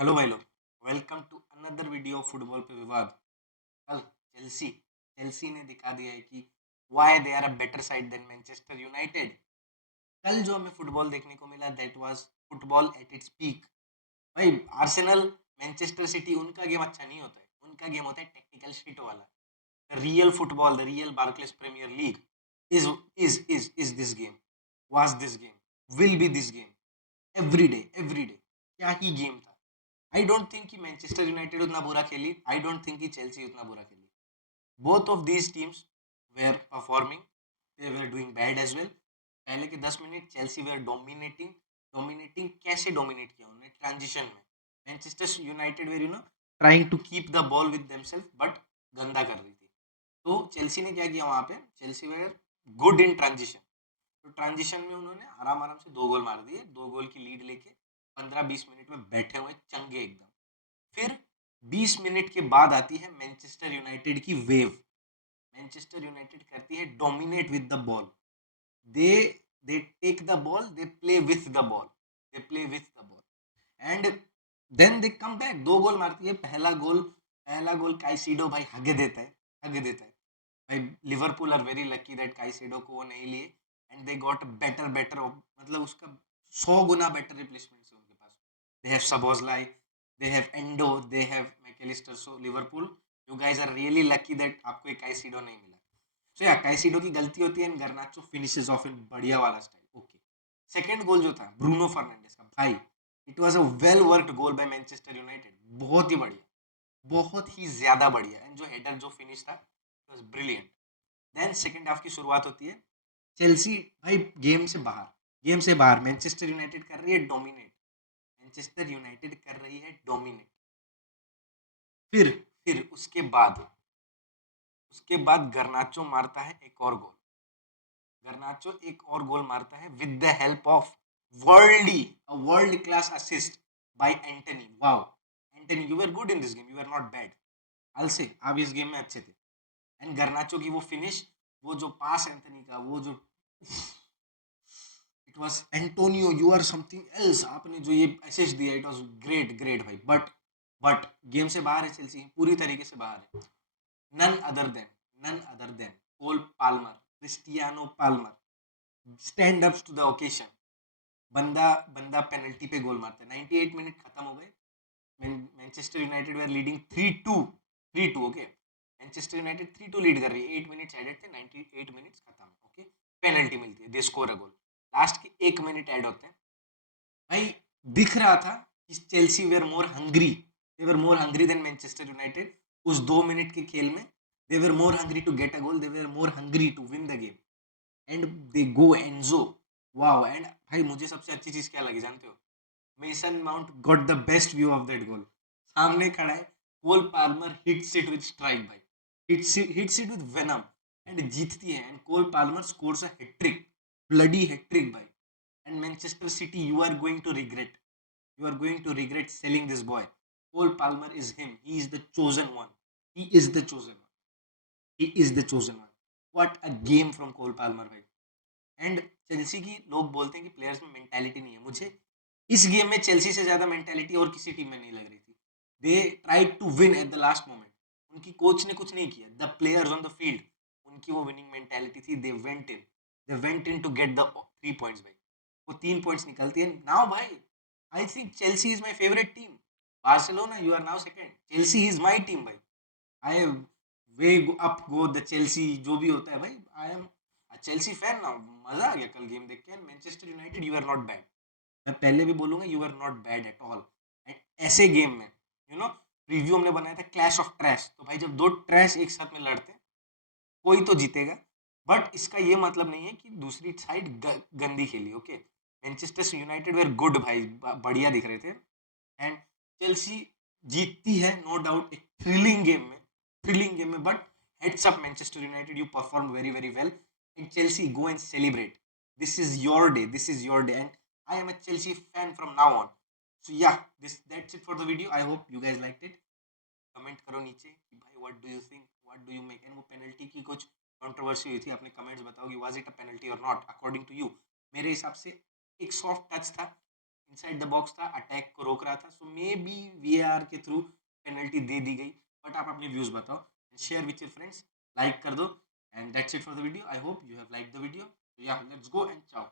Hello भाई लोग। Welcome to another video football पे विवाद। कल चेल्सी चेल्सी ने दिखा दिया है कि why they are a better side than Manchester United. कल जो हमें फुटबॉल देखने को मिला that was football at its peak. भाई आर्सेनल मैनचेस्टर सिटी उनका गेम अच्छा नहीं होता है, उनका गेम होता है टेक्निकल शिट वाला। Real football, the real Barclays Premier League is this game, was this game, will be this game. Every day क्या ही गेम था। आई डोंट थिंक कि मैनचेस्टर यूनाइटेड उतना बुरा खेली, आई डोंट थिंक कि चेल्सी उतना बुरा खेली। Both of these teams were performing, they were doing bad as well. पहले के 10 minute Chelsea were dominating. Dominating कैसे डोमिनेट किया उन्होंने? ट्रांजिशन में। Manchester United were trying to keep the ball with themself but गंदा कर रही थी। तो चेल्सी ने क्या किया वहां पे? Chelsea were good in transition. तो ट्रांजिशन में उन्होंने आराम आराम से 2 गोल मार दिए, 2 गोल की लीड लेके 15-20 मिनट में बैठे हुए चंगे एकदम। फिर 20 मिनट के बाद आती है मैनचेस्टर यूनाइटेड की वेव। मैनचेस्टर यूनाइटेड करती है dominate with the ball. They they take the ball, they play with the ball, they play with the ball and then they come back. 2 goal मारती है। पहला गोल काइसीडो भाई हग देता है, हग देता है भाई। Liverpool are very lucky that Caicedo को वो नहीं लिए and they got better better, मतलब उसका 100 गुना बेटर रिप्लेसमेंट है उनके पास। They have Szoboszlai, they have Endo, they have MacAllister. So Liverpool, you guys are really lucky that आपको एक काइसेडो नहीं मिला। सो या काइसेडो की गलती होती है एंड गर्नाचो फिनिशेस ऑफ इन बढ़िया वाला स्टाइल। ओके, सेकंड गोल जो था ब्रूनो फर्नांडिस का भाई, it was a well worked goal by Manchester United. बहुत ही बढ़िया, बहुत ही ज्यादा बढ़िया। एंड जो हेडर जो फिनिश था it was brilliant. Then second half की शुरुआत होती है। चेल्सी भाई गेम से बाहर मैनचेस्टर यूनाइटेड कर रही है डोमिनेट। मैनचेस्टर यूनाइटेड कर रही है डोमिनेट। फिर फिर उसके बाद गर्नाचो मारता है एक और गोल। गर्नाचो एक और गोल मारता है with the help of world class assist by Antony. Wow Antony, you were good in this game, you were not bad. I say आप इस गेम में अच्छे थे। एंड गर्नाचो की वो फिनिश, वो जो पास एंथनी का, वो जो it was Antonio, you are something else. आपने जो ये असिस्ट दिया इट वाज ग्रेट ग्रेट भाई। बट गेम से बाहर है चेल्सी, पूरी तरीके से बाहर है। None other than Cole Palmer, Cristiano Palmer stand up to the occasion. बंदा बंदा पेनल्टी पे गोल मारता है। 98 मिनट खत्म हो गए। Manchester United we are leading 3-2। 3-2 okay. Manchester United 3-2 lead कर रही है। 8 मिनट्स एडेड थे, 98 मिनट्स खत्म। ओके, पेनल्टी मिलती है, they score a goal. Last के 1 मिनट ऐड होते हैं भाई। दिख रहा था कि Chelsea were more hungry, they were more hungry than Manchester United. उस 2 मिनट के खेल में they were more hungry to get a goal, they were more hungry to win the game and they go Enzo. Wow. And भाई मुझे सबसे अच्छी चीज क्या लगी जानते हो? Mason Mount got the best view of that goal. सामने खड़ा है, Cole Palmer hits it with strike भाई, hits it with venom and जीतती है। And Cole Palmer scores a hat trick, bloody hat trick भाई। And Manchester City, you are going to regret, you are going to regret selling this boy. Cole Palmer is him. He is the chosen one. He is the chosen one. He is the chosen one. What a game from Cole Palmer भाई। And Chelsea की लोग बोलते हैं कि players में mentality नहीं है। मुझे इस गेम में चेल्सी से ज्यादा मेंटालिटी और किसी टीम में नहीं लग रही थी। They tried to win at the last moment. उनकी कोच ने कुछ नहीं किया, the players on the field, उनकी वो विनिंग मेंटालिटी थी। They went in to get the 3 points भाई। वो 3 पॉइंट्स निकलती है नाउ भाई। I think Chelsea is my favourite team. Barcelona, you are now second, Chelsea is my team भाई। I way up go the Chelsea, जो भी होता है भाई। आई एम चेल्सी फैन ना। मजा आ गया कल गेम देख के। Manchester United, you are not bad. मैं पहले भी बोलूंगा, you are not bad at all. And ऐसे गेम में प्रीव्यू हमने बनाया था क्लैश ऑफ ट्रैश। तो भाई जब दो ट्रैश एक साथ में लड़ते हैं, कोई तो जीतेगा। बट इसका ये मतलब नहीं है कि दूसरी साइड गंदी खेली। Okay, Manchester United were good भाई, बढ़िया दिख रहे थे। एंड चेल्सी जीतती है नो डाउट एक थ्रिलिंग गेम में। But heads up Manchester United, you perform very very well. And Chelsea, go and celebrate. This is your day, this is your day and I am a Chelsea fan from now on. So yeah, that's it for the video. I hope you guys liked it. Comment करो नीचे कि भाई what do you think, what do you make. And वो penalty की कुछ controversy हुई थी, अपने कमेंट्स बताओ कि वाज इट अ पेनल्टी और नॉट अकॉर्डिंग टू यू। मेरे हिसाब से एक सॉफ्ट टच था, इनसाइड द बॉक्स था, अटैक को रोक रहा था, सो मे बी वीआर के थ्रू पेनल्टी दे दी गई। बट आप अपने व्यूज बताओ, share with your friends, like कर दो, and that's it for the video. I hope you have like the video. या लेट्स गो एंड चाओ।